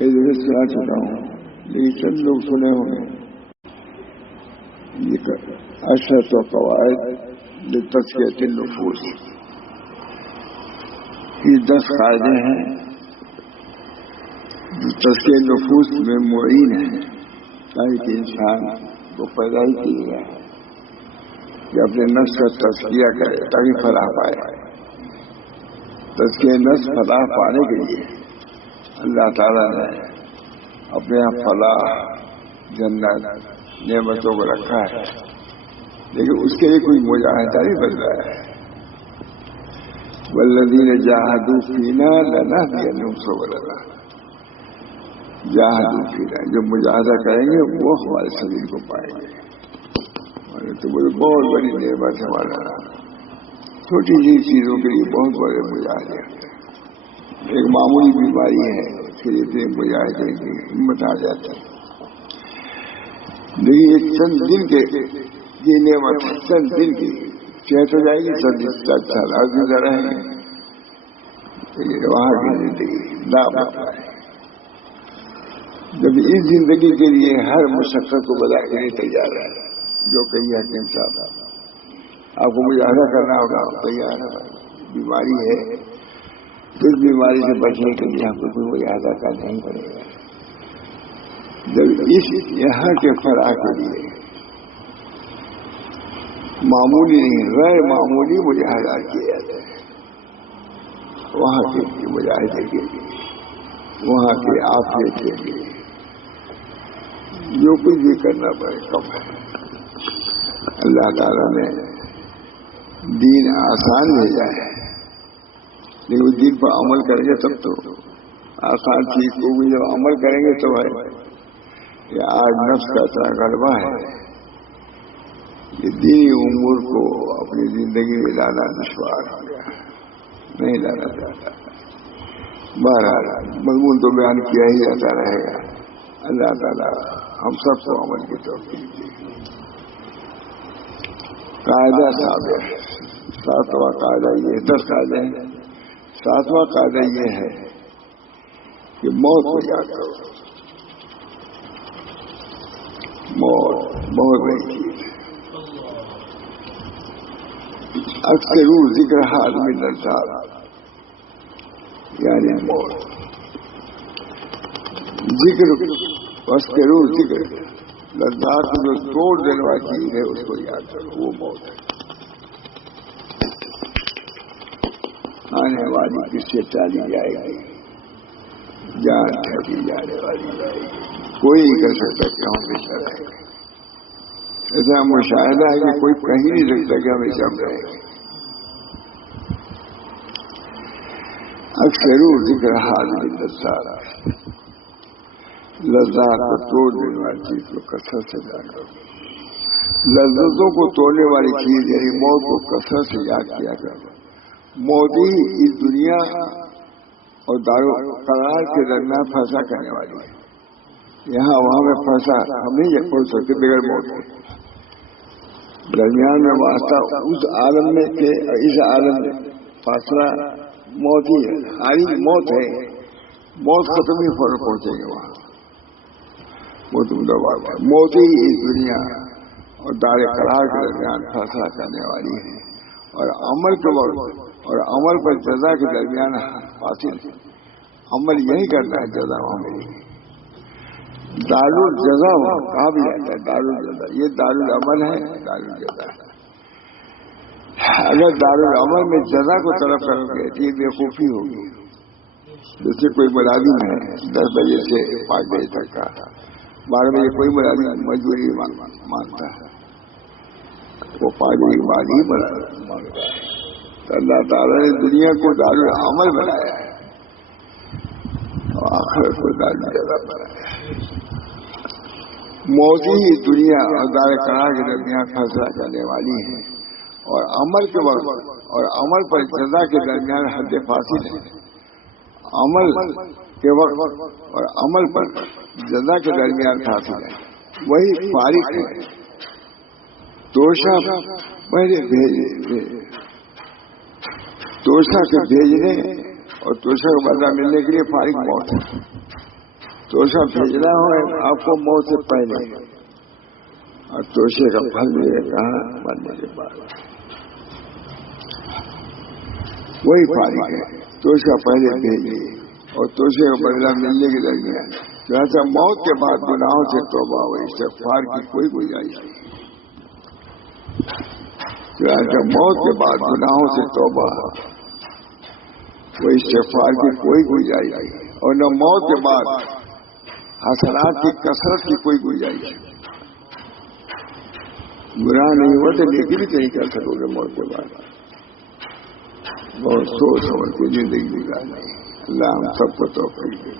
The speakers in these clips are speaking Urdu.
ادھر سنا چکا ہوں، لیکن چند لوگ سنے ہوں گے. یہ 10 قواعد لتزکیۃ النفوس، یہ 10 قاعدے ہیں جو تزکیہ نفوس میں معین ہیں، تاکہ انسان کو پیدا ہی کیا ہے کہ اپنے نفس کا تزکیہ کرے تاکہ فلاح پائے. تزکیہ نفس فلاح پانے کے لیے اللہ تعالیٰ نے اپنے یہاں فلاح، جنت، نعمتوں کو رکھا ہے، لیکن اس کے لیے کوئی مجاہدہ نہیں بن رہا ہے. والذین جاہدوا فینا لنہدینہم سبلنا، جاہدوا فینا، جو مجاہدہ کریں گے وہ ہمارے سبیل کو پائیں گے. تو بہت بڑی نعمت ہے ہمارا، چھوٹی سی چیزوں کے لیے بہت بڑے مجاہدے. ایک معمولی بیماری ہے پھر اتنے مجاہدے کی ہمت آ جاتی ہے. لیکن یہ چند دن کے یہ نعمت چند دن کی صحت ہو جائے گی، چند دن تک سال زندہ رہیں گے، تو یہ وہاں کی زندگی نام ہے. جب اس زندگی کے لیے ہر مشقت کو بلا کے لیے تیار ہے، جو کہی حکیم صاحب آپ کو مجاہدہ کرنا ہوگا، تیار ہے. بیماری ہے، اس بیماری سے بچنے کے لیے آپ کو کوئی مجاہدہ کرنا ہی پڑے گا. جب اس یہاں کے فلاح کے لیے معمولی نہیں غیر معمولی مجاہدہ کیا جاتا ہے، وہاں کے مجاہدے کے لیے، وہاں کے عافیت کے لیے جو کچھ بھی کرنا پڑے کم ہے. اللہ تعالیٰ نے دین آسان بھیجا ہے، لیکن اس دین پر عمل کریں گے تب تو آسان چیز کو بھی جب عمل کریں گے تو ہے. یہ آج نفس کا اتنا غلبہ ہے، یہ دینی امور کو اپنی زندگی میں لانا دشوار ہو گیا، نہیں لانا چاہتا. بہرحال مضمون تو بیان کیا ہی جاتا رہے گا. اللہ تعالیٰ ہم سب کو عمل کی توفیق دے. قاعدہ سابق، 7واں قاعدہ یہ 10 قاعدے ہیں. 7واں قاعدہ یہ ہے کہ موت کو یاد کرو. موت بہت بڑی چیز ہے. اکثر ذکر حال من الزاد، یعنی موت. ذکر واسکرو ذکر لذات جو توڑ دینے والی چیز ہے اس کو یاد کرو، وہ موت ہے. آنے والی کس سے چالی جائے گی، جان ٹھہری جانے والی جائے گی، کوئی نہیں کر سکتا کہ ہم ہمیشہ رہیں گے. ایسا مشاہدہ ہے کہ کوئی کہیں نہیں سکتا کہ ہمیشہ ہم رہیں گے. اکثر ذکر حال لذات، لذات کو توڑ دینے والی چیز کو کثرت سے یاد کرو. لذتوں کو توڑنے والی چیز یعنی موت کو کثرت سے یاد کیا کرو. موت ہی اس دنیا اور دارالقرار کے درمیان فیصلہ کرنے والی ہے. یہاں وہاں میں فیصلہ ہم نہیں پہنچ سکتے بغیر موت کے. درمیان میں واسطہ اس عالم میں کہ اس عالم میں فاصلہ موت ہی ہے. ہاری موت ہے، موت ختم ہی فوراً پہنچیں گے وہاں. موت ہی اس دنیا اور دار قرار کے درمیان فیصلہ کرنے والی ہے، اور عمل کے وقت اور عمل پر جزا کے درمیان حاصل ہے. عمل یہی کرنا ہے، جزا وہاں ملے گی. دارالجزا کہا بھی جاتا ہے، دارالجزا یہ دارالعمل ہے، دارالجزا. اگر دارالعمل میں جزا کو طلب کرو گے تو یہ بیوقوفی ہوگی. جیسے کوئی ملازم ہے 10 بجے سے 5 بجے تک کا، 12 بجے کوئی ملازم مزدوری مانگتا ہے، وہ 5 بجے کے بعد ہی مانگتا ہے. تو اللہ تعالیٰ نے دنیا کو دارالعمل بنایا ہے اور آخرت کو دارالجزا بنایا ہے. موت ہی دنیا اور دار قرار کے درمیان فیصلہ کرنے والی ہے، اور عمل کے وقت اور عمل پر جزا کے درمیان حد فاصل ہے. عمل کے وقت اور عمل پر جزا کے درمیان فاصل ہے، وہی فارق ہے. توشہ پہلے توشہ کے بھیجنے اور توشہ کا بدلہ ملنے کے لیے فارق موت ہے. توشہ بھیجنا ہو آپ کو موت سے پہلے، اور توشے کا پھل ملے کہاں؟ مرنے کے بعد۔ وہی فارغ ہے، توشہ پہلے بھیجیے اور توشے کا بدلہ ملنے کے درمیان۔ لہٰذا موت کے بعد گناہوں سے توبہ و استغفار کی کوئی گنجائش نہیں۔ لہٰذا موت کے بعد گناہوں سے توبہ و استغفار کی کوئی گنجائش نہیں، اور نہ موت کے بعد حسنات کی کثرت کی کوئی گنجائش نہیں۔ گناہ نہیں ہوا تو نیکی بھی نہیں کر سکو گے موت کے بعد۔ بہت سوچ سمجھ کے زندگی گزارنی، اللہ ہم سب کو توفیق دے۔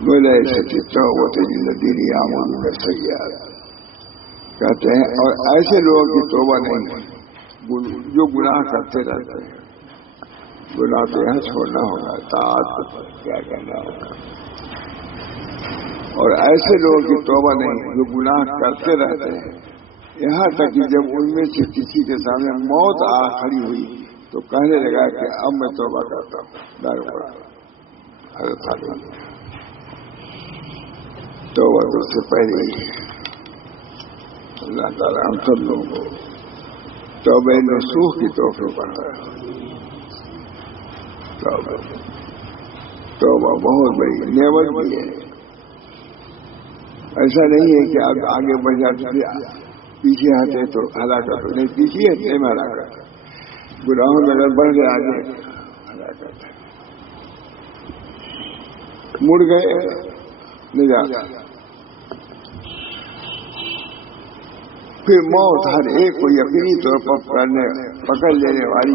بولے سچی توبۃ للذین یعملون السیئات، کہتے ہیں اور ایسے لوگوں کی توبہ نہیں جو گناہ کرتے رہتے ہیں۔ گناہ تو یہاں چھوڑنا ہوگا، طاعت کیا کرنا ہوگا۔ اور ایسے لوگوں کی توبہ نہیں جو گناہ کرتے رہتے ہیں، یہاں تک کہ جب ان میں سے کسی کے سامنے موت آ کھڑی ہوئی تو کہنے لگا کہ اب میں توبہ کرتا ہوں، ڈر پڑا۔ حضرت عالم توبہ تو اس سے پہلے ہی ہے۔ اللہ تعالیٰ ہم سب لوگوں کو توبہ نصوح کی توفیق بڑھا ہے۔ توبہ بہت بڑی نعمت بھی ہے۔ ایسا نہیں ہے کہ آپ آگے بڑھ جاتے پیچھے ہٹے تو ہلاکت ہو، نہیں، پیچھے ہٹنے میں ہلاکت ہے۔ گناہوں میں اگر بڑھ گئے آگے ہلاکت ہے۔ مڑ گئے نجات۔ پھر موت ہر ایک کو یقینی طور پر پکڑ لینے والی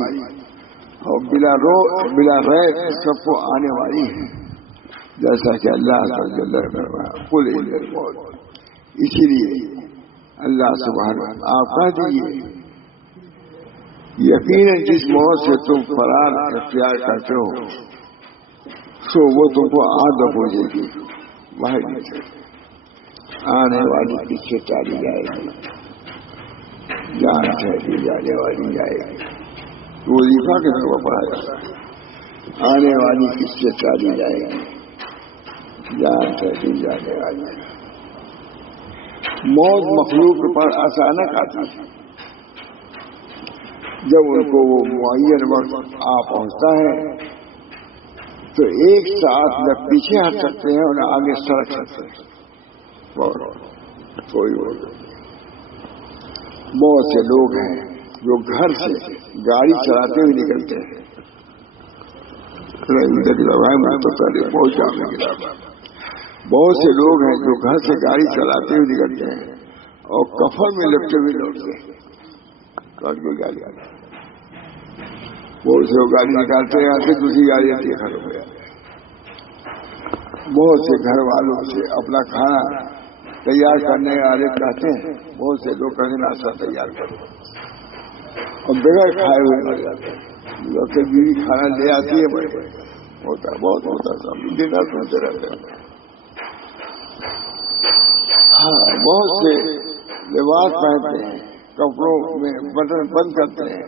اور بلا ریب سب کو آنے والی ہے، جیسا کہ اللہ جل فرمایا قل ان الموت۔ اسی لیے اللہ سبحانہ آپ کہہ دیجیے یقیناً جس موت سے تم فرار اختیار کرتے ہو سو وہ تم کو پہنچے گی، باہر آنے والی پیچھے ٹالی جائے گی، جان ٹھہری جانے والی جائے گی۔ وظیفہ کے طور پر پڑھا جاتا ہے، آنے والی پیچھے ٹالی جائے گی، جان ٹھہری جانے والی۔ موت مخلوق پر اچانک آتی ہے، جب ان کو وہ معین وقت آ پہنچتا ہے تو ایک ساتھ نہ پیچھے ہٹ سکتے ہیں اور نہ آگے سڑک سکتے ہیں۔ کوئی بہت سے لوگ ہیں جو گھر سے گاڑی چلاتے ہوئے نکلتے ہیں، بہت جامع کتاب۔ بہت سے لوگ ہیں جو گھر سے گاڑی چلاتے ہوئے نکلتے ہیں اور کفن میں لپٹے ہوئے لوٹتے ہیں۔ گاڑی بہت سے گاڑی نکالتے ہیں، یہاں سے دوسری گاڑی آتی ہے، کھڑے ہو جاتے ہیں۔ بہت سے گھر والوں سے اپنا کھانا تیار کرنے والے کہتے ہیں، بہت سے لوگ کہیں ناشتہ تیار کرو، اور بغیر کھائے ہوئے مر جاتے ہیں۔ لوگ بیوی کھانا لے آتی ہے، ہوتا ہے بہت ہوتا ہے، سب دن رات سنتے رہتے ہیں۔ بہت سے لباس پہنتے ہیں، کپڑوں میں بٹن بند کرتے ہیں،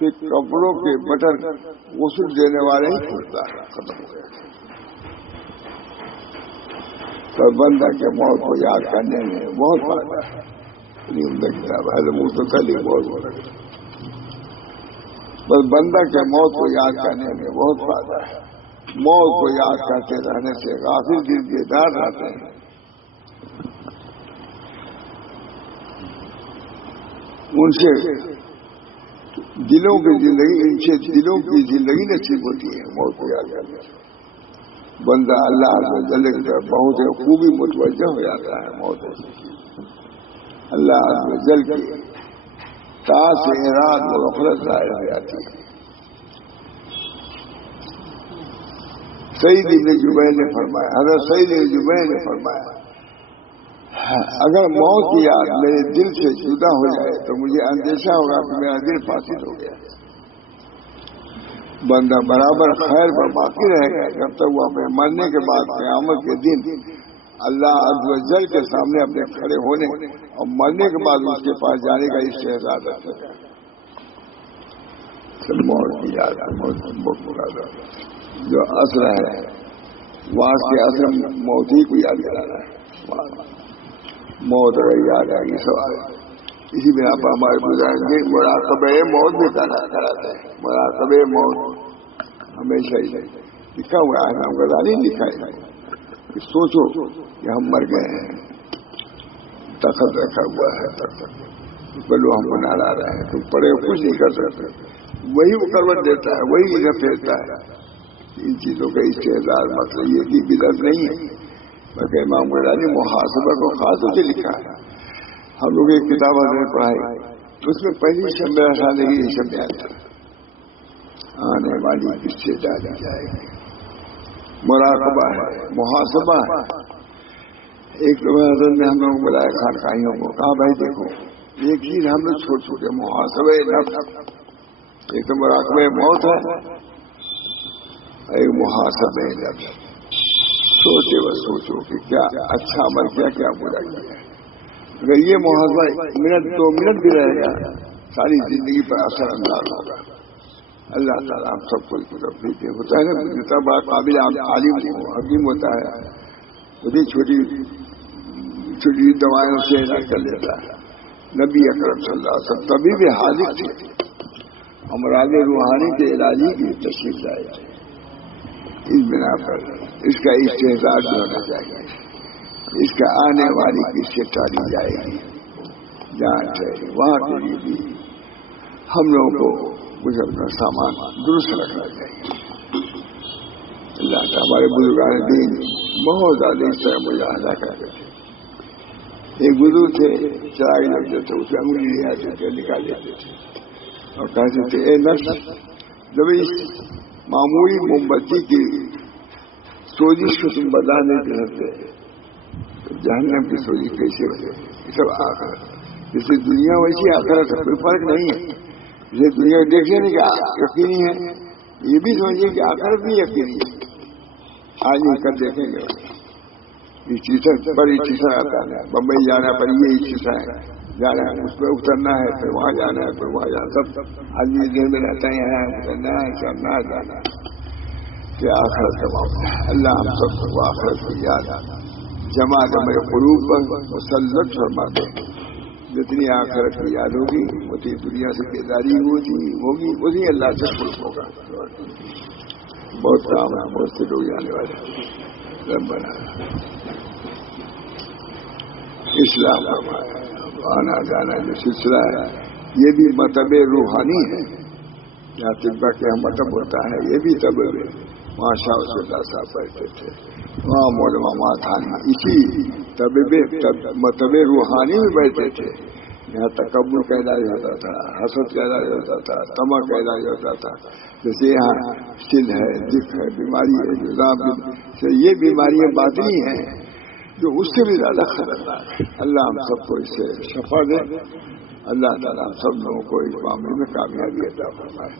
پھر کپڑوں کے بٹن غسل دینے والے ہی کھلتا ہے، ختم ہو گیا۔ تو بندہ کے موت کو یاد کرنے میں بہت فائدہ ہے۔ کتاب ہے مستقل بہت بڑا، بس بندہ کے موت کو یاد کرنے میں بہت فائدہ ہے۔ موت کو یاد کرتے رہنے سے غافل دل بیدار رہتے ہیں۔ ان سے دلوں کی زندگی نصیب ہوتی ہے موت کو یاد کرنے سے۔ بندہ اللہ جل کی طرف بہت خوبی متوجہ ہو جاتا ہے موت سے۔ اللہ جل کی طاعت سے اراد و غفلت ظاہر ہو جاتی ہے۔ سعید بن جبیر نے فرمایا، حضرت سعید بن جبیر نے فرمایا، اگر موت کی یاد میرے دل سے جدا ہو جائے تو مجھے اندیشہ ہوگا کہ میرا دل فاسد ہو گیا۔ بندہ برابر خیر پر باقی رہے گا جب تک وہ اپنے مرنے کے بعد قیامت کے دن اللہ عز و جل کے سامنے اپنے کھڑے ہونے اور مرنے کے بعد اس کے پاس جانے کا استعداد رکھے گا۔ موت کی یاد جو اصل ہے واس کے اصل موت ہی کو یاد کرانا ہے. موت اگر یاد آئے گی سوال اسی بنا پر ہمارے بزرگ مراقبہ موت بھی کراتے ہیں. مراقبہ موت ہمیشہ ہی لکھا ہوا ہے. ہم غزالی لکھا ہے کہ سوچو کہ ہم مر گئے ہیں, تخت رکھا ہوا ہے, بلو ہم کو نہ لا رہے ہیں, تم پڑے کچھ نہیں کر سکتے. وہی وہ کروٹ دیتا ہے, وہی ادھر پھیرتا ہے. ان چیزوں کا استعداد مطلب یہ کی بدعت نہیں ہے, بلکہ امام غزالی محاسبہ کو خاص طور سے لکھا ہے. ہم لوگ ایک کتاب نے پڑھائی, اس میں پہلی شب میرا خیال ہے یہ شب بیان تھا, آنے والی کس سے ڈالی جائے گی. مراقبہ ہے, محاسبہ ہے. ایک حضرت نے ہم لوگوں کو بلایا خانقاہیوں کو, کہا بھائی دیکھو ایک چیز ہم لوگ چھوڑ چکے, محاسبہ نفس. ایک تو مراقبہ موت ہے, ایک محاسبہ نفس. سوچے وہ سوچو کہ کیا اچھا عمل کیا, کیا برا کیا. اگر یہ محاسبہ منٹ 2 منٹ بھی رہے گا ساری زندگی پر اثر انداز ہوگا. اللہ تعالیٰ ہم سب کو توفیق دے. ہوتا ہے نا جتنا بڑا قابل عالم حکیم ہوتا ہے وہی چھوٹی چھوٹی دوائیوں سے علاج کر لیتا ہے. نبی اکرم صلی اللہ علیہ وسلم تبھی بھی حاضر تھے, امراض روحانی کے علاج کی تشریف لائے تھے. اس بنا پر اس کا استحصال بھی ہونا چاہیے. اس کا آنے والی کس سے ٹالی جائے گی جان چاہیے. وہاں کے لیے بھی ہم لوگوں کو کچھ اپنا سامان درست رکھنا چاہیے. اللہ کا ہمارے بزرگان دین بہت زیادہ اس طرح مجاہدہ کرتے تھے. ایک بزرگ تھے چراغ لگتے تھے, اسے انگلی لے آتے تھے, نکال دیتے تھے اور کہتے تھے اے نفس, جب اس معمولی موم بتی کی سوزش کو تم برداشت نہیں کر سکتے تو جہنم کی سوزش کیسے ہو جائے. یہ سب آخرت, جیسے دنیا ویسی آخرت ہے, کوئی فرق نہیں ہے. جیسے دنیا دیکھتے نہیں کہ یقینی ہے, یہ بھی سمجھیے کہ آخرت بھی یقینی ہے. آج ہی کر دیکھیں گے اسٹیشن پر اسٹیشن آتا ہے, بمبئی جانا پر یہ اسٹیشن ہے, جانا ہے اس پہ اترنا ہے, پھر وہاں جانا ہے, پھر وہاں جانا. سب آدمی دیر میں رہتا ہے, یہاں اترنا ہے, چڑھنا ہے, جانا ہے. کہ آخرت کا معاملہ ہے. اللہ ہم سب کو آخرت کی یاد جماعت ہمارے قلوب پر مسلط فرما دے. جتنی آخرت کی یاد ہوگی اتنی دنیا سے بیداری ہوگی اتنی اللہ سے خوش ہوگا. بہت کام ہے, بہت سے لوگ جانے والے ربنا اسلام ہمارا آنا جانا جو سلسلہ ہے یہ بھی مطلب روحانی ہے. جہاں طبع کے مطلب ہوتا ہے یہ بھی طب ہے. وہاں شاہ رسول اللہ صاحب پڑھتے تھے, وہاں مولوی ماتھانی اسی مطلب روحانی میں بیٹھتے تھے. یہاں تکبر کا علاج ہوتا تھا, حسد کا علاج ہوتا تھا, طمع کا علاج ہوتا تھا. جیسے یہاں سل ہے, ذکر ہے, بیماری ہے, جذاب سے یہ بیماریاں باطنی ہیں جو اس سے بھی زیادہ خطرناک ہے. اللہ ہم سب کو اس سے شفا دے. اللہ تعالیٰ ہم سب لوگوں کو اس معاملے میں کامیابی عطا فرمائے.